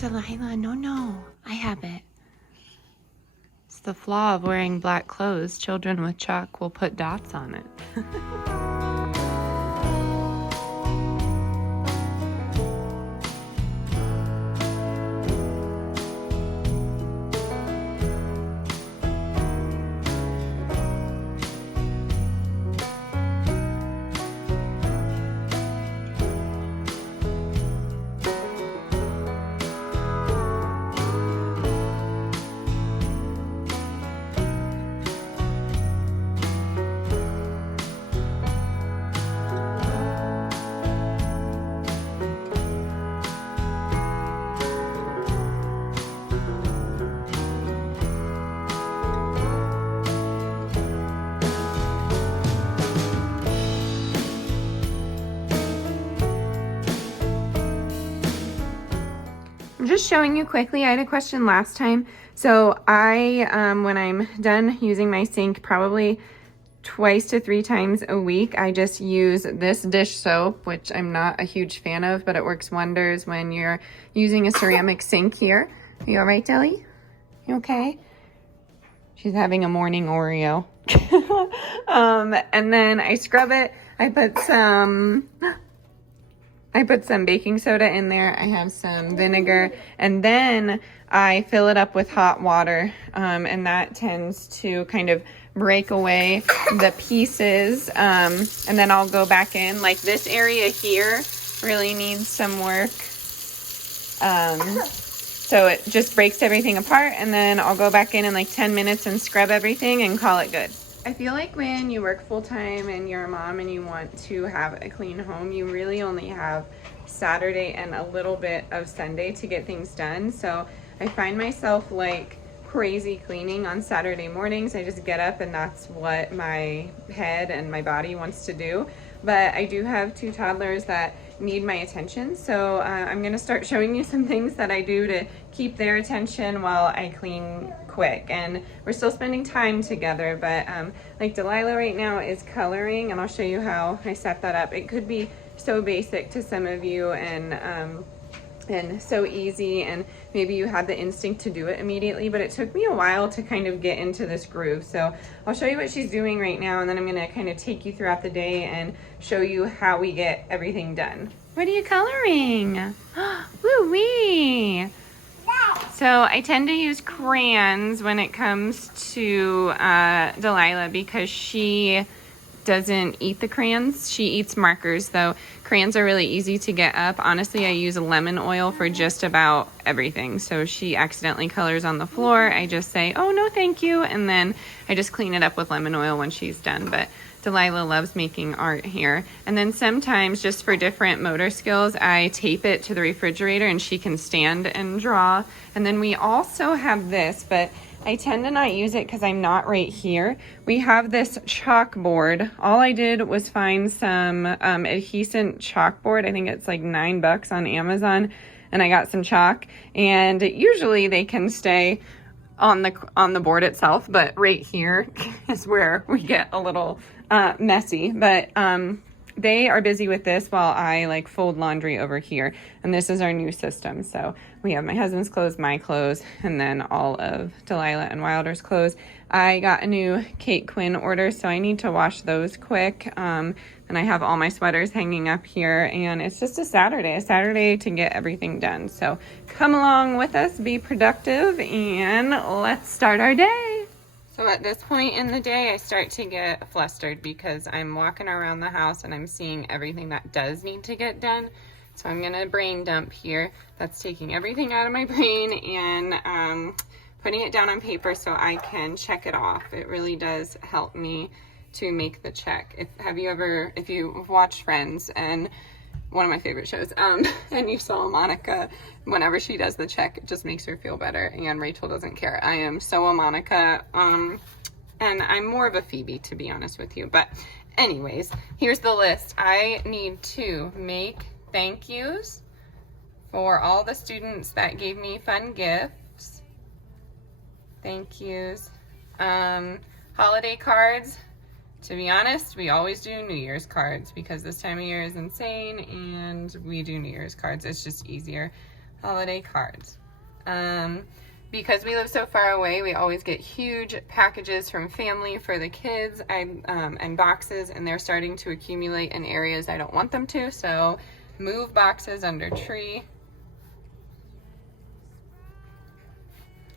Delilah, no, I have it. It's the flaw of wearing black clothes. Children with chalk will put dots on it. I'm just showing you quickly. I had a question last time. So I, when I'm done using my sink, probably 2 to 3 times a week, I just use this dish soap, which I'm not a huge fan of, but it works wonders when you're using a ceramic sink here. Are you all right, Deli? You okay? She's having a morning Oreo. And then I scrub it. I put some baking soda in there. I have some vinegar, and then I fill it up with hot water, and that tends to kind of break away the pieces, and then I'll go back in. Like this area here really needs some work, so it just breaks everything apart, and then I'll go back in like 10 minutes and scrub everything and call it good. I feel like when you work full-time and you're a mom and you want to have a clean home, you really only have Saturday and a little bit of Sunday to get things done. So I find myself like crazy cleaning on Saturday mornings. I just get up and that's what my head and my body wants to do. But I do have 2 toddlers that need my attention, so I'm gonna start showing you some things that I do to keep their attention while I clean quick. And we're still spending time together, but like Delilah right now is coloring, and I'll show you how I set that up. It could be so basic to some of you and so easy, and maybe you had the instinct to do it immediately, but it took me a while to kind of get into this groove. So I'll show you what she's doing right now, and then I'm gonna kind of take you throughout the day and show you how we get everything done. What are you coloring? Woo-wee! So I tend to use crayons when it comes to Delilah because she doesn't eat the crayons. She eats markers, though. Crayons are really easy to get up. Honestly, I use lemon oil for just about everything. So she accidentally colors on the floor. I just say, oh, no, thank you. And then I just clean it up with lemon oil when she's done. But Delilah loves making art here. And then sometimes, just for different motor skills, I tape it to the refrigerator and she can stand and draw. And then we also have this, but I tend to not use it because I'm not right here. We have this chalkboard. All I did was find some adhesive chalkboard. I think it's like $9 on Amazon, and I got some chalk. And usually they can stay on the board itself, but right here is where we get a little messy. But they are busy with this while I like fold laundry over here. And this is our new system. So we have my husband's clothes, my clothes, and then all of Delilah and Wilder's clothes. I got a new Kate Quinn order, so I need to wash those quick. And I have all my sweaters hanging up here, and it's just a Saturday to get everything done. So come along with us, be productive, and let's start our day. So at this point in the day, I start to get flustered because I'm walking around the house and I'm seeing everything that does need to get done. So I'm gonna brain dump here. That's taking everything out of my brain and putting it down on paper so I can check it off. It really does help me to make the check. If you've watched Friends, and one of my favorite shows, and you saw Monica, whenever she does the check, it just makes her feel better, and Rachel doesn't care. I am so a Monica, and I'm more of a Phoebe, to be honest with you. But anyways, here's the list. I need to make thank yous for all the students that gave me fun gifts. Thank yous. Holiday cards. To be honest, we always do New Year's cards because this time of year is insane and we do New Year's cards. It's just easier. holiday cards. Because we live so far away, we always get huge packages from family for the kids and boxes, and they're starting to accumulate in areas I don't want them to, so move boxes under tree.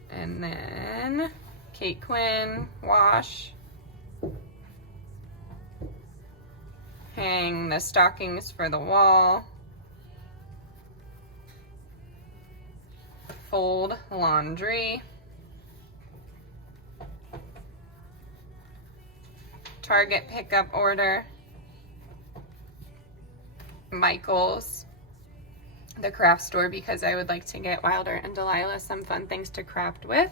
And then Kate Quinn, wash. Hang the stockings for the wall. Fold laundry. Target pickup order. Michael's, the craft store, because I would like to get Wilder and Delilah some fun things to craft with.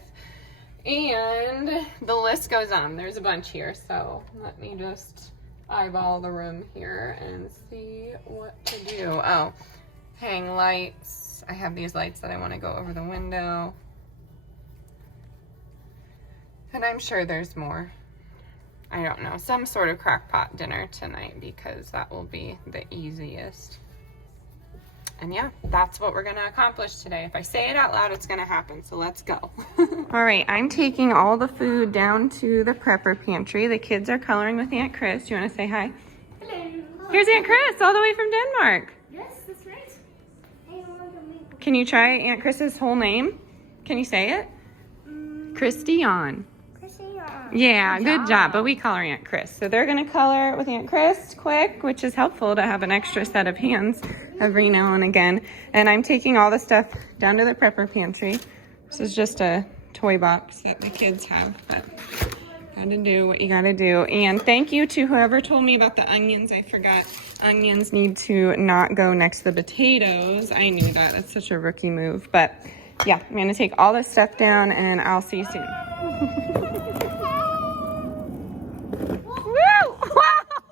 And the list goes on. There's a bunch here, so let me just eyeball the room here and see what to do. Oh, hang lights. I have these lights that I want to go over the window. And I'm sure there's more. I don't know, some sort of crock pot dinner tonight, because that will be the easiest. And yeah, that's what we're gonna accomplish today. If I say it out loud, it's gonna happen, so let's go. All right, I'm taking all the food down to the prepper pantry. The kids are coloring with Aunt Chris. You wanna say hi? Hello. Here's Aunt Chris, all the way from Denmark. Yes, that's right. Can you try Aunt Chris's whole name? Can you say it? Christian. Yeah, good job. But we call her Aunt Chris. So they're going to color with Aunt Chris quick, which is helpful to have an extra set of hands every now and again. And I'm taking all the stuff down to the prepper pantry. This is just a toy box that the kids have, but gotta do what you gotta do. And thank you to whoever told me about the onions. I forgot onions need to not go next to the potatoes. I knew that. That's such a rookie move. But yeah, I'm gonna take all this stuff down and I'll see you soon.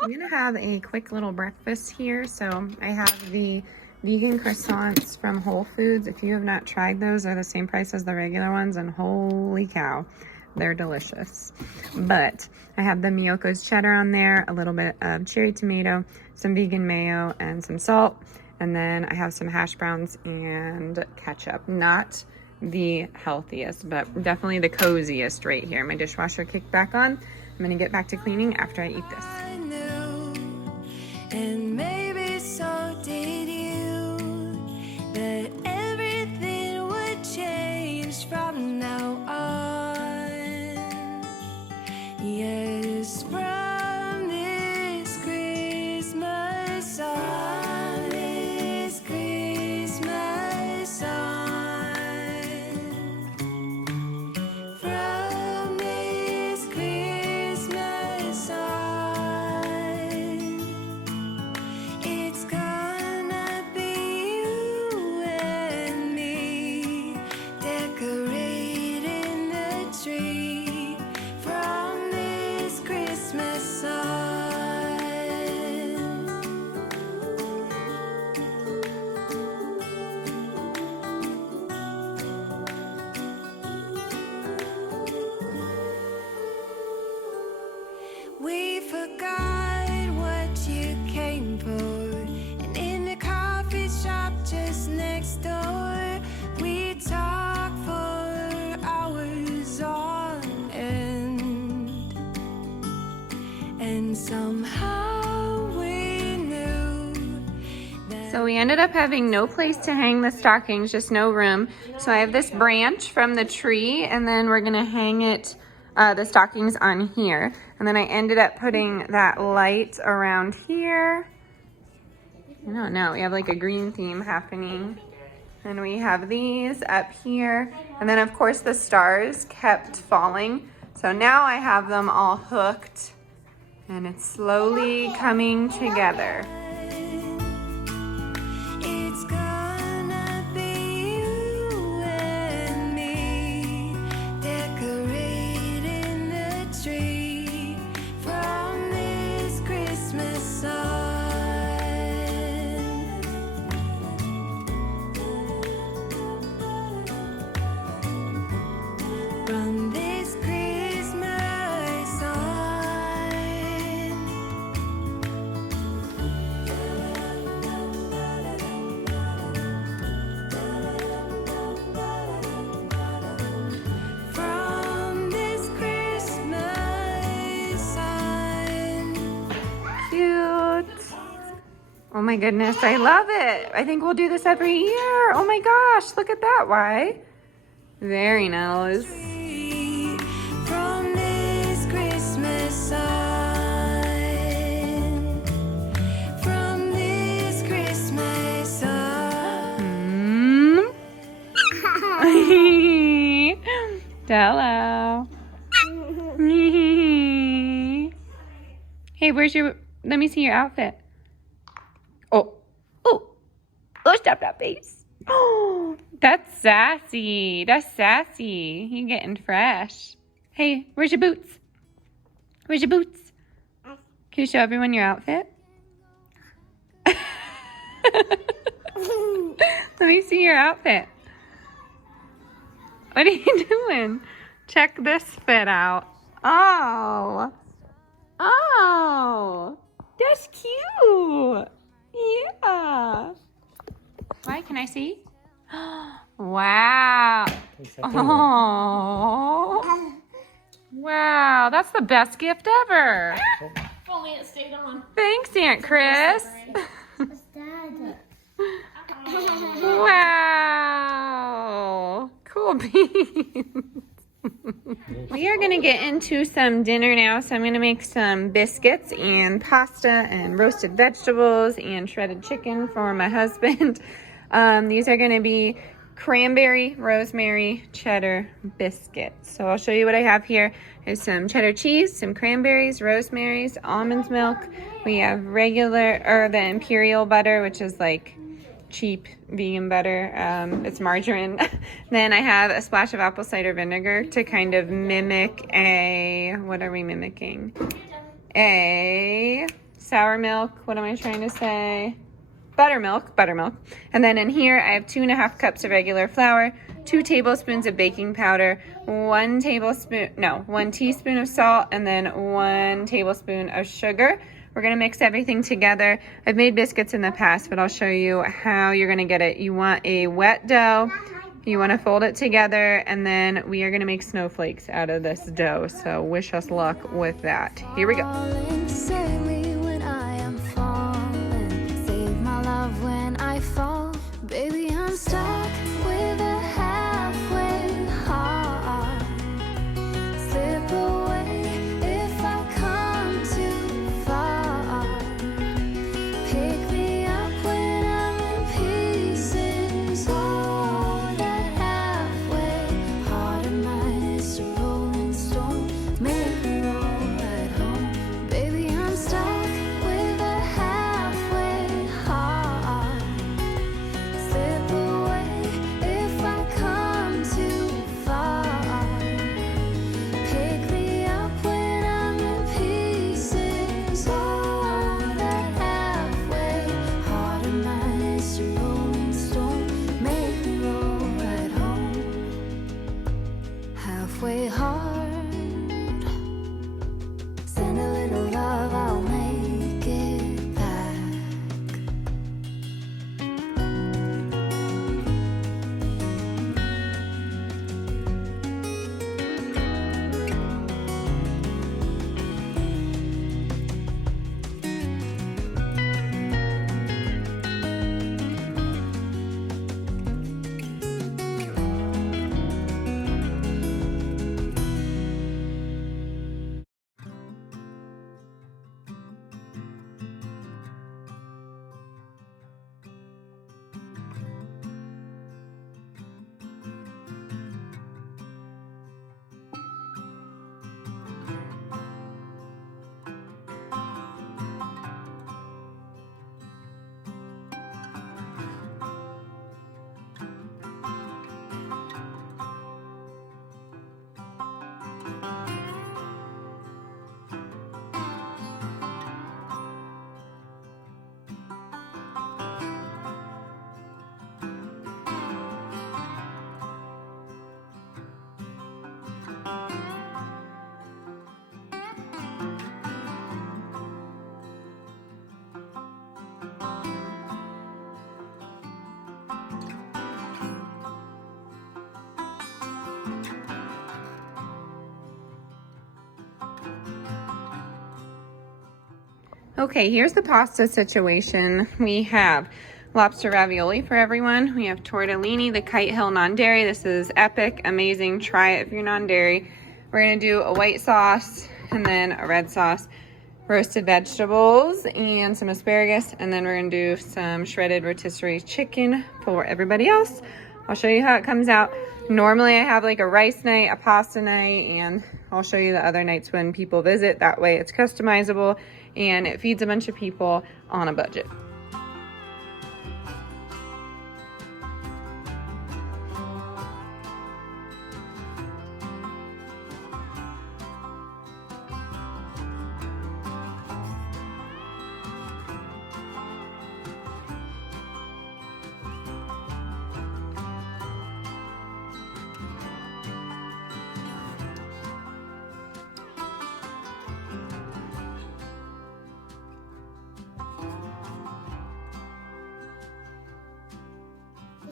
I'm gonna have a quick little breakfast here. So I have the vegan croissants from Whole Foods. If you have not tried those, they're the same price as the regular ones, and holy cow, they're delicious. But I have the Miyoko's cheddar on there, a little bit of cherry tomato, some vegan mayo, and some salt. And then I have some hash browns and ketchup. Not the healthiest, but definitely the coziest right here. My dishwasher kicked back on. I'm gonna get back to cleaning after I eat this. And maybe so did you, that everything would change from now on. Yes, from this Christmas on, this Christmas on, from this Christmas on. We forgot what you came for, and in the coffee shop just next door, we talked for hours on end, and somehow we knew that. So we ended up having no place to hang the stockings, just no room. So I have this branch from the tree, and then we're gonna hang it, the stockings on here. And then I ended up putting that light around here. I don't know, we have like a green theme happening. And we have these up here. And then of course the stars kept falling. So now I have them all hooked and it's slowly coming together. It's gonna be you and me, decorating the tree from this Christmas on. From this Christmas on. my goodness, I love it. I think we'll do this every year. Oh my gosh, look at that. Why? Very nice. From this Christmas side, from this Christmas side. Hello. Hey, where's your, let me see your outfit. Oh, stop that face. Oh, that's sassy. That's sassy. You're getting fresh. Hey, where's your boots? Where's your boots? Can you show everyone your outfit? Let me see your outfit. What are you doing? Check this fit out. Oh, that's cute. Yeah. Why? Can I see? Wow. Oh. Wow, that's the best gift ever. If only it stayed on. Thanks, Aunt Chris. Wow. Cool beans. We are going to get into some dinner now, so I'm going to make some biscuits and pasta and roasted vegetables and shredded chicken for my husband. These are going to be cranberry, rosemary, cheddar biscuits. So I'll show you what I have here. There's some cheddar cheese, some cranberries, rosemaries, almond milk. We have regular, or the imperial butter, which is like cheap vegan butter. It's margarine. Then I have a splash of apple cider vinegar to kind of mimic a, what are we mimicking? A sour milk. What am I trying to say? Buttermilk. And then in here I have 2.5 cups of regular flour, 2 tablespoons of baking powder, 1 teaspoon of salt, and then 1 tablespoon of sugar. We're going to mix everything together. I've made biscuits in the past, but I'll show you how you're going to get it. You want a wet dough. You want to fold it together, and then we are going to make snowflakes out of this dough. So wish us luck with that. Here we go. Save me when I am falling. Save my love when I fall. Baby, I'm stuck with a halfway heart. Slip away if I come too far. Pick me up when I'm in pieces. Oh, that halfway heart of mine is a rolling stone. Make me roll right home. Baby, I'm Okay, here's the pasta situation. We have lobster ravioli for everyone. We have tortellini, the Kite Hill non-dairy. This is epic, amazing. Try it if you're non-dairy. We're gonna do a white sauce and then a red sauce, roasted vegetables and some asparagus, and then we're gonna do some shredded rotisserie chicken for everybody else. I'll show you how it comes out. Normally I have like a rice night, a pasta night, and I'll show you the other nights when people visit. That way it's customizable and it feeds a bunch of people on a budget.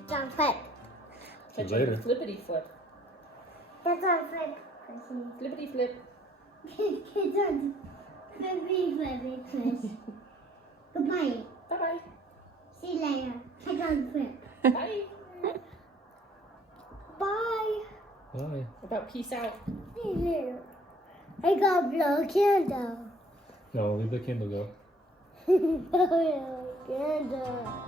It's on flip. But Later. Flippity flip. It's on flip. Flippity flip. It's on flippy flippy Chris. Goodbye. Bye bye. See you later. It's on flip. Bye. Bye. Bye. About peace out. I got blow candle. No, leave the candle go. Blow candle.